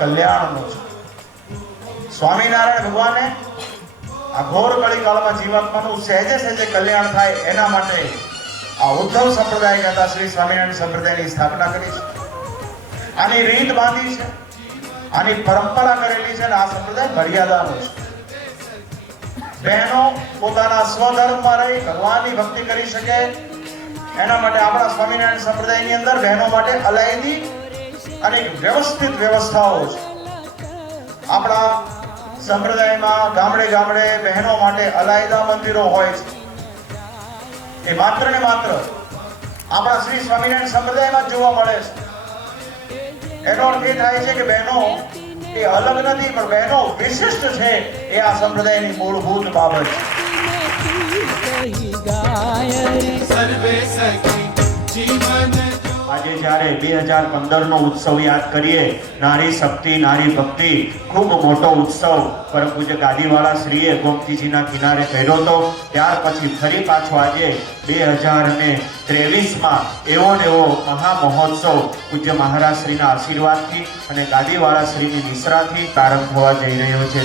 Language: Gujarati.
કલ્યાણનો છે. સ્વામિનારાયણ ભગવાને આ ઘોર કળીકાળમાં જીવાત્માનું સહેજે સહેજે કલ્યાણ થાય એના માટે આ ઉદ્ધવ સંપ્રદાય કહેતા શ્રી સ્વામિનારાયણ સંપ્રદાયની સ્થાપના કરી છે. આની રીત બાંધી છે, આની પરંપરા કરેલી છે અને આ સંપ્રદાય મર્યાદાનો છે. બહેનો પોતાના સ્વધર્મમાં રહી ભગવાનની ભક્તિ કરી શકે એના માટે આપણા સ્વામિનારાયણ સંપ્રદાયની અંદર બહેનો માટે અલાયદી અને વ્યવસ્થિત વ્યવસ્થાઓ છે. આપણા સંપ્રદાયમાં ગામડે ગામડે બહેનો માટે અલાયદા મંદિરો હોય છે. એ માત્ર ને માત્ર આપણા શ્રી સ્વામિનારાયણ સંપ્રદાયમાં જોવા મળે છે. એનો અર્થ એ થાય છે કે બહેનો એ અલગ નથી, પણ બહેનો વિશિષ્ટ છે. એ આ સંપ્રદાયની મૂળભૂત બાબત છે. આજે જ્યારે 2015 નો ઉત્સવ યાદ કરીએ, નારી શક્તિ નારી ભક્તિ ખૂબ મોટો ઉત્સવ પરમ પૂજ્ય ગાદીવાળા શ્રીએ ગોમતીજીના કિનારે કર્યો હતો. ત્યાર પછી ફરી પાછો આજે 2023માં એવો ને એવો મહા મહોત્સવ પૂજ્ય મહારાજ શ્રીના આશીર્વાદથી અને ગાદીવાળા શ્રીની નિશ્રાથી પ્રારંભ થવા જઈ રહ્યો છે.